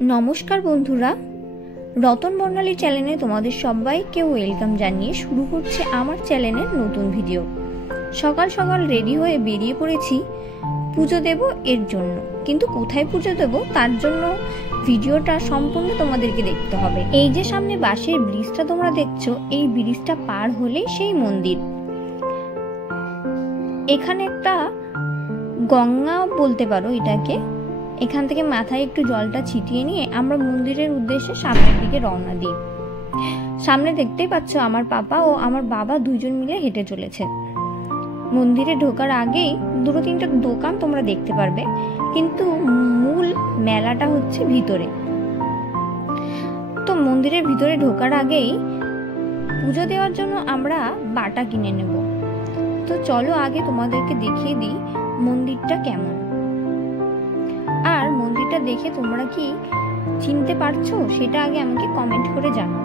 নমস্কার বন্ধুরা, রতন বর্ণালী চ্যানেলে তোমাদের সবাইকে ওয়েলকাম জানিয়ে শুরু করছে আমার চ্যানেলের নতুন ভিডিও। সকাল সকাল রেডি হয়ে বেরিয়ে পড়েছি পুজো দেব এর জন্য, কিন্তু কোথায় পুজো দেব তার জন্য ভিডিওটা সম্পূর্ণ তোমাদেরকে দেখতে হবে। এই যে সামনে বাঁশের ব্রিজটা তোমরা দেখছো, এই ব্রিজটা পার হলেই সেই মন্দির। এখানে একটা গঙ্গা বলতে পারো এটাকে। এখান থেকে মাথায় একটু জলটা ছিটিয়ে নিয়ে আমরা মন্দিরের উদ্দেশ্যে সামনের দিকে রওনা দিই। সামনে দেখতেই পাচ্ছ আমার পাপা ও আমার বাবা দুইজন মিলে হেঁটে চলেছে। মন্দিরে ঢোকার আগেই দুটো তিনটা দোকান তোমরা দেখতে পারবে, কিন্তু মূল মেলাটা হচ্ছে ভিতরে। তো মন্দিরের ভিতরে ঢোকার আগেই পুজো দেওয়ার জন্য আমরা বাটা কিনে নেব। তো চলো আগে তোমাদেরকে দেখিয়ে দিই মন্দিরটা কেমন। আর মন্দিরটা দেখে তোমরা কি চিনতে পারছো সেটা আগে আমাকে কমেন্ট করে জানাও।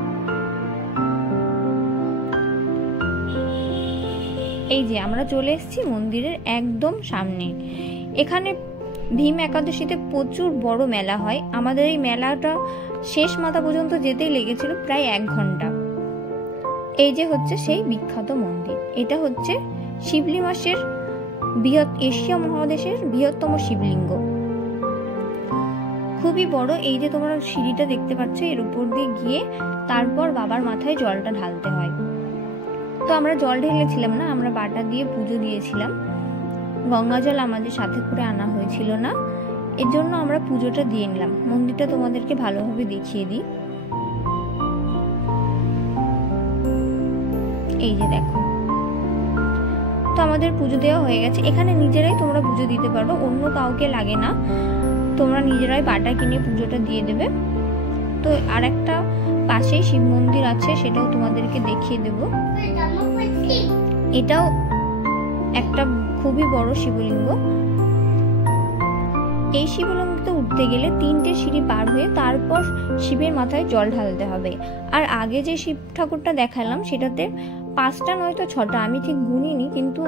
এই যে আমরা চলে এসেছি মন্দিরের একদম সামনে। এখানে ভীম একাদশীতে প্রচুর বড় মেলা হয়। আমাদের এই মেলাটা শেষ মাথা পর্যন্ত যেতেই লেগেছিল প্রায় 1 ঘন্টা। এই যে হচ্ছে সেই বিখ্যাত মন্দির। এটা হচ্ছে শিবলিমাসের এশিয়া মহাদেশের বৃহত্তম শিবলিঙ্গ, খুবই বড়। এই যে তোমরা সিঁড়িটা দেখতে পাচ্ছ, এর উপর দিয়ে গিয়ে তারপর বাবার মাথায় জলটা ঢালতে হয়। তো আমরা জল ঢেলেছিলাম না, আমরা বাটা দিয়ে পুজো দিয়েছিলাম। গঙ্গা জল আমাদের সাথে করে আনা হয়েছিল না, এর জন্য আমরা পুজোটা দিয়ে নিলাম। মন্দিরটা তোমাদেরকে ভালোভাবে দেখিয়ে দিই। এই যে দেখো, তো আমাদের পুজো দেওয়া হয়ে গেছে। এখানে নিজেরাই তোমরা পুজো দিতে পারো, অন্য কাউকে লাগে না। তোমরা নিজেরাই বাটা কিনে পুজোটা দিয়ে দেবে। তো আর একটা পাশেই শিব মন্দির আছে, সেটাও তোমাদেরকে দেখিয়ে দেব। এটাও একটা খুবই বড় শিবলিঙ্গ। এই শিবলিঙ্গতে উঠতে গেলে 3টে সিঁড়ি পার হয়ে তারপর শিবের মাথায় জল ঢালতে হবে। আর আগে যে শিব ঠাকুরটা দেখালাম সেটাতে 5টা নয়তো 6টা, আমি ঠিক গুনিনি, কিন্তু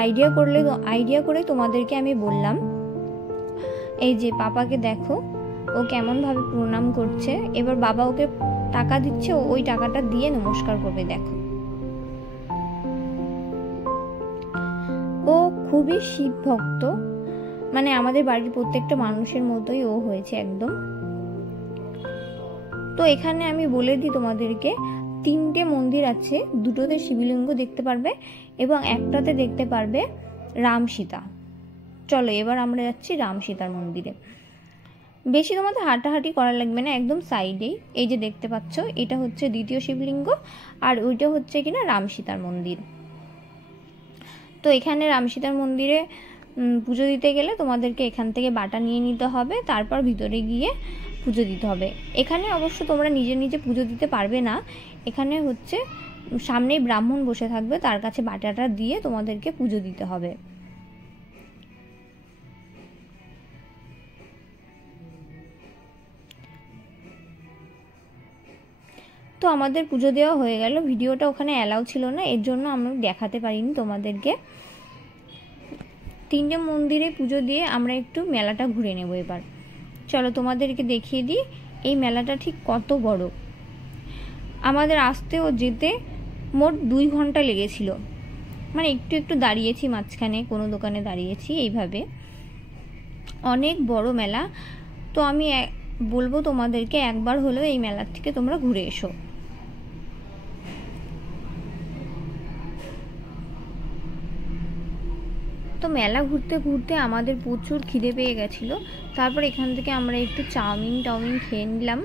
আইডিয়া করে তোমাদেরকে আমি বললাম। এই যে পাপাকে দেখো, ও কেমন ভাবে প্রণাম করছে। এবার বাবা ওকে টাকা দিচ্ছে, ওই টাকাটা দিয়ে নমস্কার করবে। দেখো, ও খুবই শিব ভক্ত, মানে আমাদের বাড়ির প্রত্যেকটা মানুষের মতোই ও হয়েছে একদম। তো এখানে আমি বলে দিই তোমাদেরকে, 3টে মন্দির আছে। 2টোতে শিবলিঙ্গ দেখতে পারবে এবং একটাতে দেখতে পারবে রাম সীতা। চলো এবার আমরা যাচ্ছি রাম সীতার মন্দিরে। বেশি তোমাদের হাঁটাহাঁটি করা লাগবে না, একদম সাইডেই। এই যে দেখতে পাচ্ছ, এটা হচ্ছে দ্বিতীয় শিবলিঙ্গ, আর ওইটা হচ্ছে কিনা রাম সীতার মন্দির। তো এখানে রাম সীতার মন্দিরে পুজো দিতে গেলে তোমাদেরকে এখান থেকে বাটা নিয়ে নিতে হবে, তারপর ভিতরে গিয়ে পুজো দিতে হবে। এখানে অবশ্য তোমরা নিজে নিজে পুজো দিতে পারবে না। এখানে হচ্ছে সামনেই ব্রাহ্মণ বসে থাকবে, তার কাছে বাটাটা দিয়ে তোমাদেরকে পুজো দিতে হবে। তো আমাদের পুজো দেওয়া হয়ে গেল। ভিডিওটা ওখানে অ্যালাউ ছিল না, এর জন্য আমরা দেখাতে পারিনি তোমাদেরকে। 3টে মন্দিরে পুজো দিয়ে আমরা একটু মেলাটা ঘুরে নেব। এবার চলো তোমাদেরকে দেখিয়ে দিই এই মেলাটা ঠিক কত বড়। আমাদের আসতে ও যেতে মোট 2 ঘন্টা লেগেছিল, মানে একটু একটু দাঁড়িয়েছি মাঝখানে, কোনো দোকানে দাঁড়িয়েছি। এইভাবে অনেক বড় মেলা। তো আমি বলবো তোমাদেরকে একবার হলেও এই মেলার থেকে তোমরা ঘুরে এসো। তো মেলা ঘুরতে ঘুরতে আমাদের প্রচুর খিদে পেয়ে গেছিলো। তারপর এখান থেকে আমরা একটু চাউমিন খেয়ে নিলাম।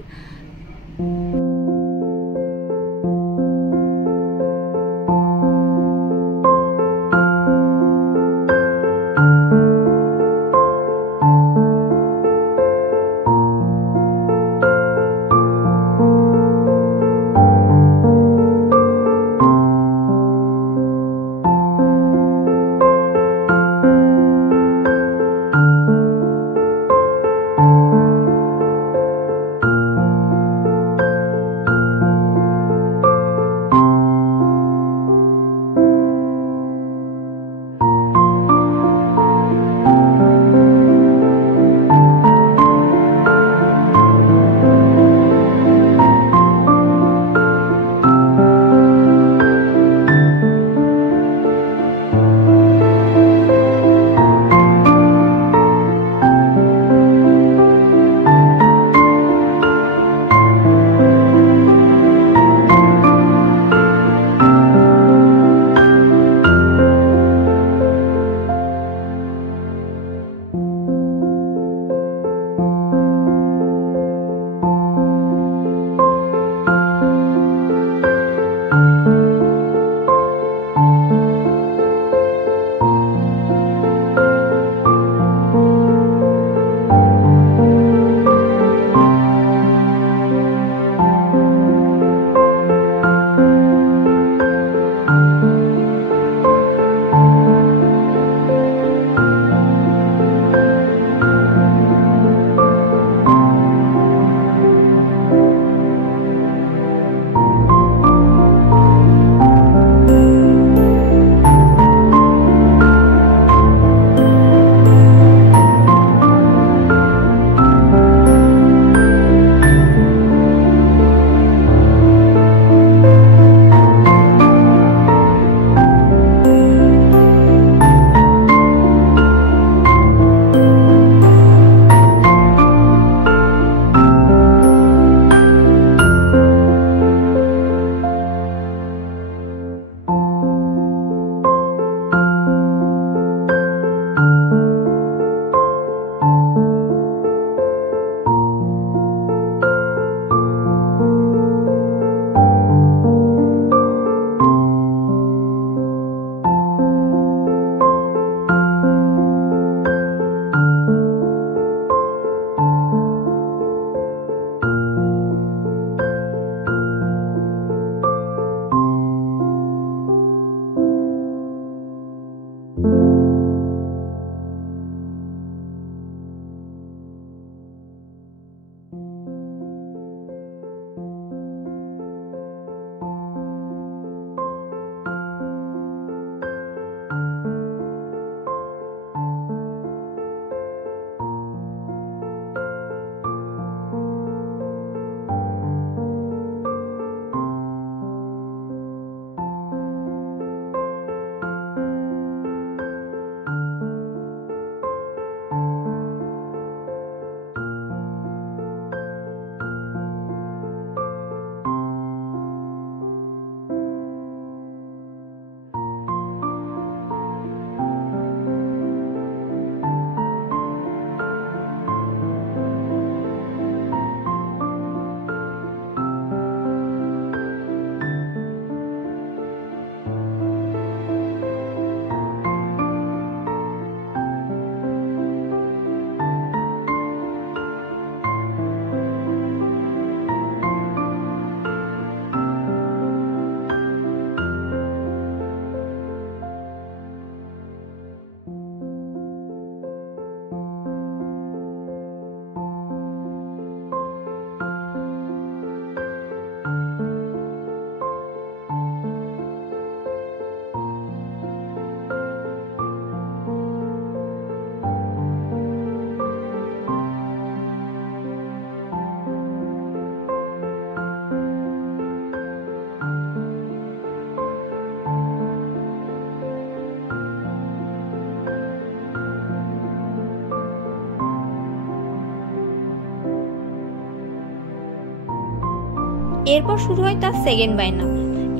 এরপর শুরু হয় তার সেকেন্ড বায়না।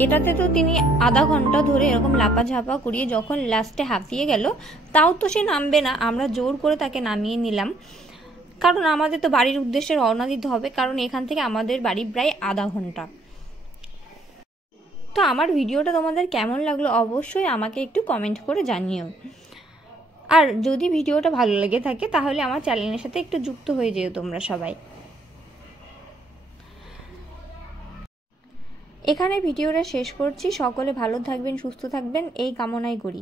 এটাতে তো তিনি আধা ঘন্টা ধরে এরকম লাপাঝাপা করিয়ে যখন লাস্টে হাঁপিয়ে গেল, তাও তো সে নামবে না, আমরা জোর করে তাকে নামিয়ে নিলাম, কারণ আমাদের তো বাড়ির উদ্দেশ্যে রওনা দিতে হবে, কারণ এখান থেকে আমাদের বাড়ি প্রায় আধা ঘন্টা। তো আমার ভিডিওটা তোমাদের কেমন লাগলো অবশ্যই আমাকে একটু কমেন্ট করে জানিও। আর যদি ভিডিওটা ভালো লেগে থাকে তাহলে আমার চ্যানেলের সাথে একটু যুক্ত হয়ে যেও তোমরা সবাই। এখানে ভিডিওটা শেষ করছি। সকলে ভালো থাকবেন, সুস্থ থাকবেন এই কামনাই করি।